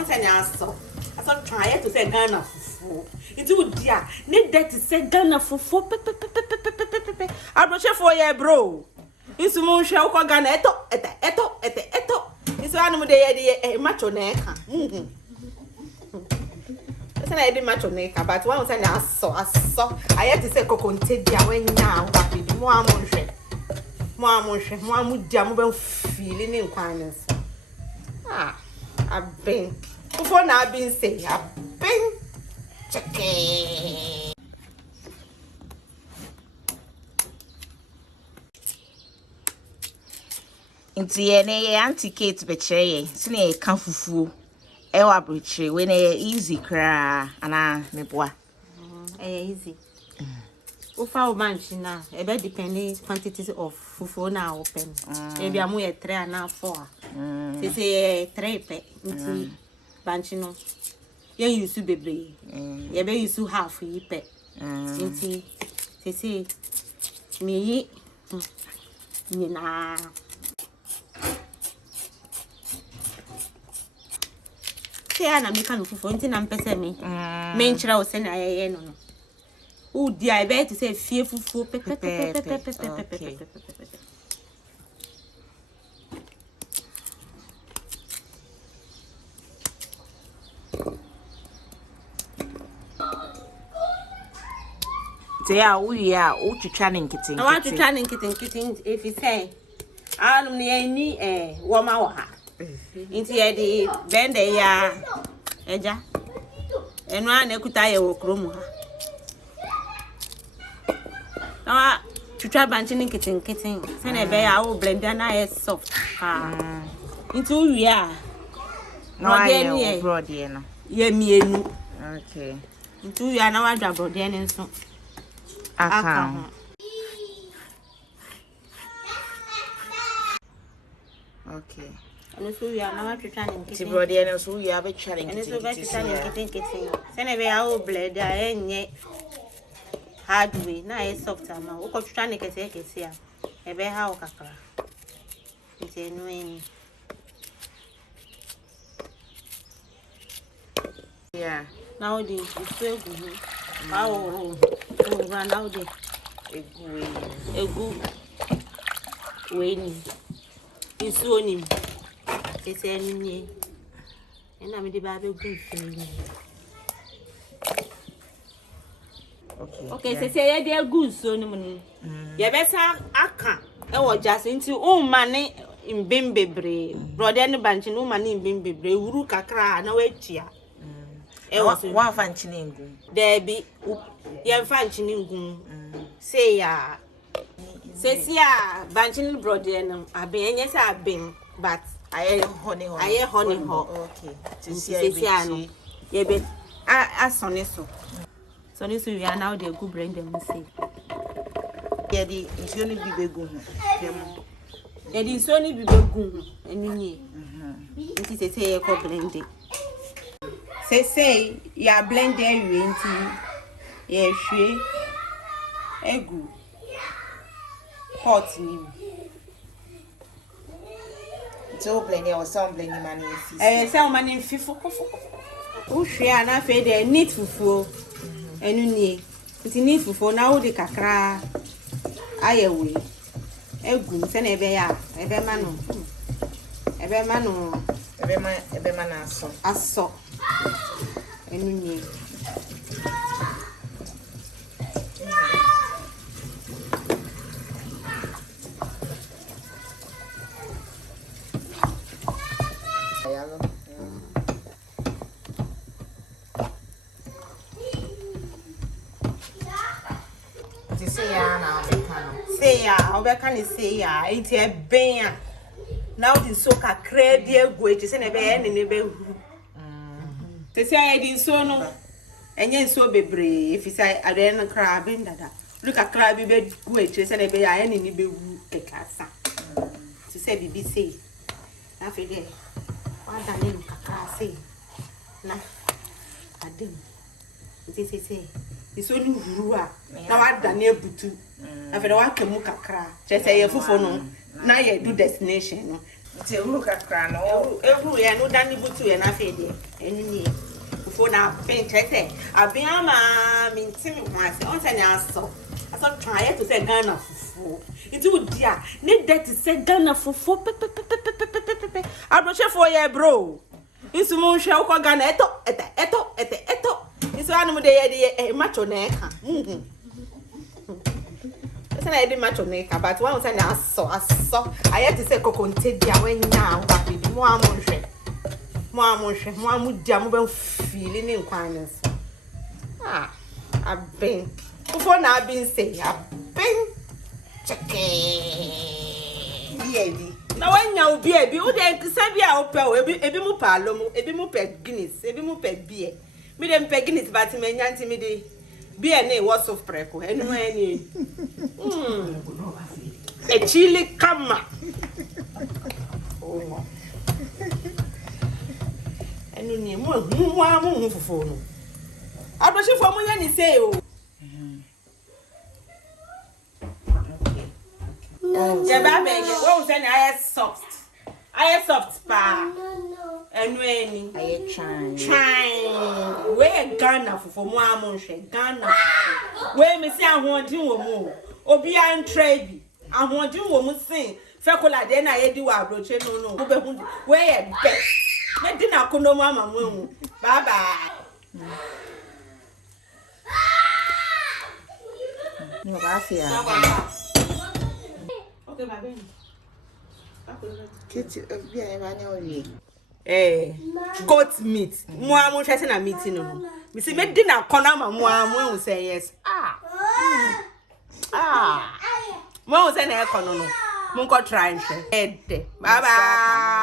One say so. I saw try to say Ghana fufu. It would dear. Need that to say Ghana fufu. I brush for you, bro. It's more shall call Ghana eto. It's one of the macho neck. I did much on neck, but one was I saw. I had to say coconte dia when now happy. More mood jam feeling in kindness. I've been before now I've been saying I've been checking. Into ye auntie Kate betray, sine kan fufu. Ewa britche when easy cra ana me boa. Easy. Ufa manchi na ebe depending quantities of fufu na open. Maybe amu ye 3 na 4. Say 3 pe nti banchi no. Ye use bebre. Ye be use half yi pe. Nti say me yi ni na na make no fufu nti na mpese me nchira o se na ayeye no no o di I bet to say fie fufu pepe. Dia we are o twitwa ne nkitin. Na wa twitwa ne nkitin if you say anum ne ni wo ma wo ha. Inti ye di bende ya eja enu a na ekuta ye wo kromu ha na twitwa banchi ni kitin se na be ya wo blender na ye soft inti uwi a na ye brode no ye mienu okay inti uwi a na wa dwa brode ni nso aka okay and so we are now trying to get brother and so we are be trying and so be trying say be our blade enye hard way na e soft ama wo ko trying kese a e be ha o kakra nti no eni yeah now the so good wow oh now the egu we ni isu oni ese ni ena me de ba be gu firi okay se ye de gu so ni mu ni ye be sa aka e wo jase nti umma ne mbembebre brother ne banchi no umma ne mbembebre wuru kakra na watia e wo so wa fa nchi ne ngu there be ye fa nchi ne ngu say ya Sesia banching brother no aben enye se aben but aye honey okay sesia no ye be asone so we are now the good brain dem say ye di nsuo ni bi begu dem ye di nsuo ni bi begu enunye nti sese ye ko blend sese ya blend ewe nti ye hwe egu hot ni so blending or some blending man in fish some man in fifu o hwe na fe de neat fufu enu ni nti neat fufu na wo de kakra ayewe egu se na ebe ya ebe ma na aso enu ni say ya iti e ben now the so kakra bi egu echi se na be ye ne be hu say ya di so no enye so bebre if say ade no kra ben dada look kakra bi be gu echi se na be ya ne be hu kekasa to say bibi say na fe de wa da ne kakra say na adem say iso ni huru a na wa da ne butu after wa kemu kakra che say ye fufu no na ye do destination no Ti ru kakra no. Ehuru ye no dani butu ye na fe de. Enu ni. Fufu na pen chese. Abi ama mi ntimi ho ase. On se na aso. Aso try to say Ghana fufu. Itu dia. Ne that to say Ghana fufu. Abroche for ye bro. Isu mo hwe ukọ Ghana eto. Isu anu de ye macho na eka. Ese na ye macho na eka but one say na aso. Aye to say kokonte dia wenya wa bibi mo amonhwe. Mo amu dia mo ben feel ni nkwan nso. Abin. Before na abin say abin. Cheke. Bi. Na wanya obi ebi wo de kisa bi a ope o ebi mu pa alomu, ebi mu pe Guinness, ebi mu pe beer. Mi de pe Guinness but me nyanti mi de beer na e was of preko. Enu ani. E chili kama. Oh. Enu ni mo fufu no. Abroshi fo mo yan ni say o. Jeba bege, wo say na I soft pa. Enu eni. Aye chan. We Ghana fufu mo amonhwe Ghana. We me say ahoodin wo mu. Obi an try bi. Ahoodin wo mu sin. Fekola de na ye di wa abroche no. Wo be hu. We e best. Me di na kono mu ama mu. Bye bye. No bafia. Okay, baby. Kiti bia e ba ne owie. Goat meat. Mo amu hwese na meat no. Me say me di na kono ama mo amu say yes. Mo say na e kono no. Mo ko try nhwe. Bye bye.